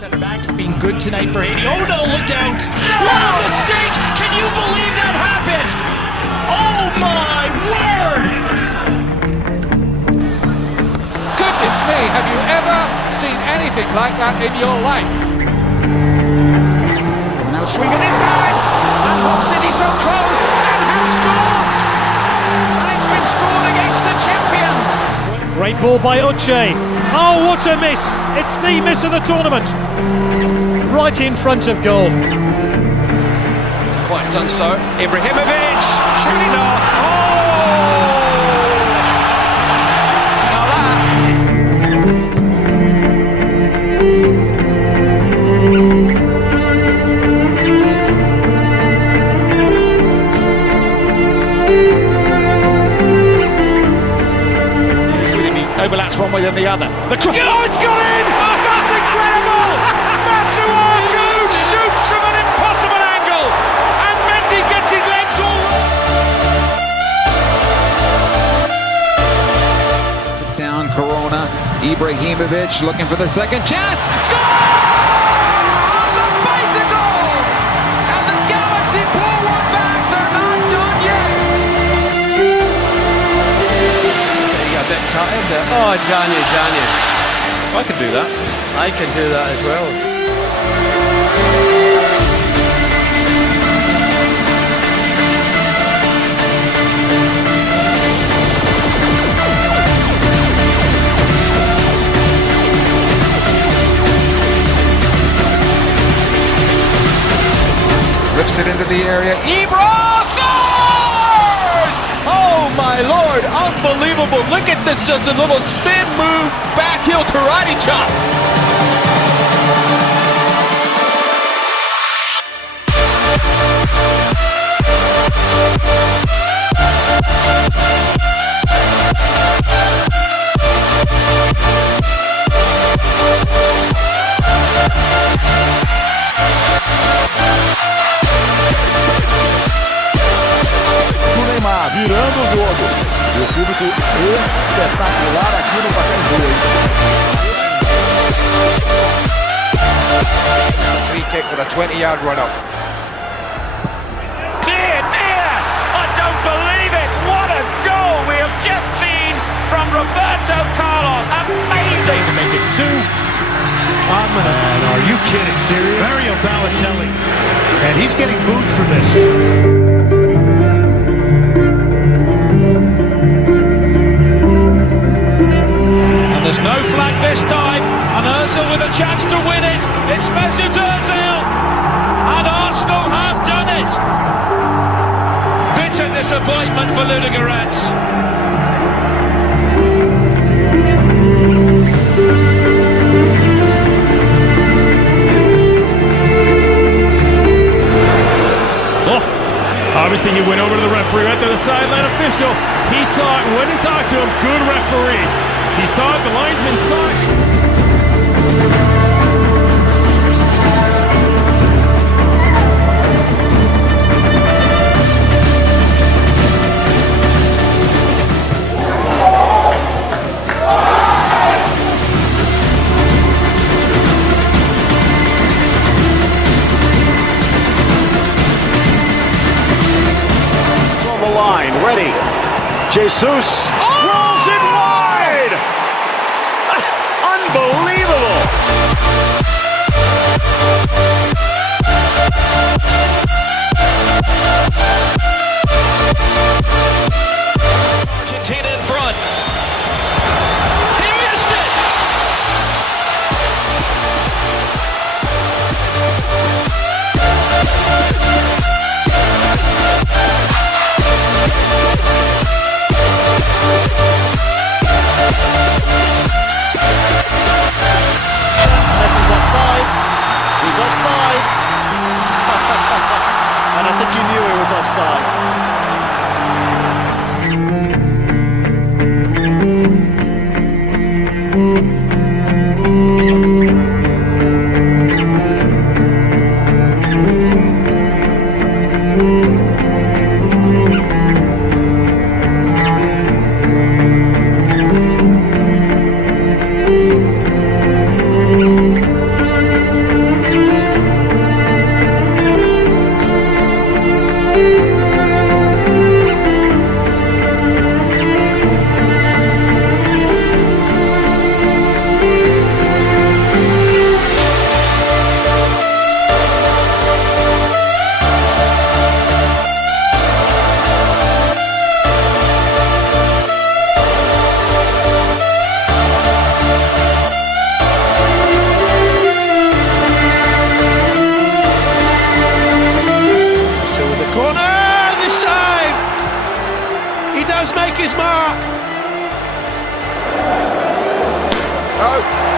Centre-back's been good tonight for Haiti. Oh no, look out! What a mistake! Can you believe that happened? Oh my word! Goodness me, have you ever seen anything like that in your life? Now swing it this time! And Hull City so close! And how score! And it's been scored against the champions! Great ball by Uche. Oh, what a miss! It's the miss of the tournament. Right in front of goal. Hasn't quite done so. Ibrahimovic, surely not. Oh! Now that. Overlaps one way than the other. Oh, it's gone in! Oh, that's incredible! Masuaku shoots from an impossible angle, and Mendy gets his legs all. Down Corona, Ibrahimovic looking for the second chance. Score! On the bicycle! And the Galaxy pull one back. They're not done yet. Tired there. Oh, Janm. I can do that. I can do that as well. Rips it into the area. Ibra scores! Oh my lord, unbelievable. Look at this, just a little spin move, back heel karate chop. Virando o jogo. O público espetacular aqui no Pacaembu. Free kick with a 20-yard run up. Dear! I don't believe it! What a goal we have just seen from Roberto Carlos. Amazing! To make it two. Man, are you kidding? Serious? Mario Balotelli. And he's getting booed for this. There's no flag this time, and Ozil with a chance to win it. It's Mesut Ozil, and Arsenal have done it. Bitter disappointment for Ludogorets. Obviously, he went over to the referee, went to the sideline official. He saw it, went and talked to him. Good referee. He saw it, the linesman saw it. On the line, ready. Jesus rolls it wide. Unbelievable. Argentina in front. He missed it! Messi's offside. He's offside. And I think he knew he was offside. this save. He does make his mark. Oh.